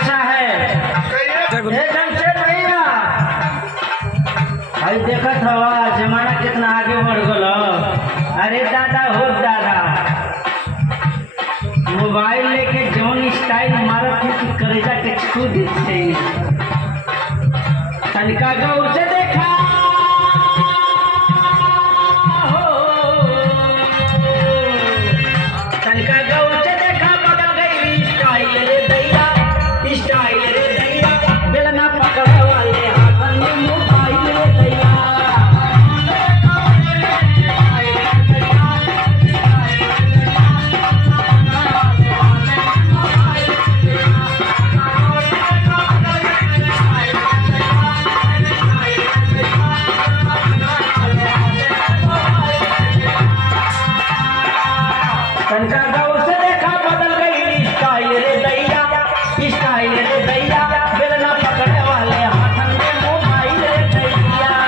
कैसा है भैया अरे देखत हवा जमाना कितना आगे बढ़ गलो। अरे दादा हो दादा मोबाइल लेके जौन स्टाइल मारत है कि करेजा के छू देते तनिका गौर से देखा हो तनिका गौर से देखा बदल गई स्टाइल रे दैया बेलना पकड़े वाले हाथन में मोबाइल रे दैया। तनका गौर से देखा बदल गई स्टाइल रे दैया बेलना पकड़े वाले हाथन में मोबाइल रे दैया।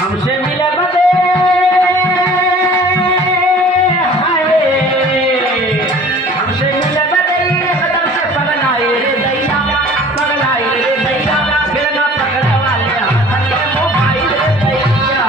हमसे मिले बदे हमसे मिले बदे कदम से पगलाए रे दैया बेलना पकड़े वाले हाथन में मोबाइल रे दैया।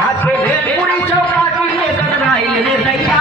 हाथ पे भेलपुरी चौका की गदराइल रे दैया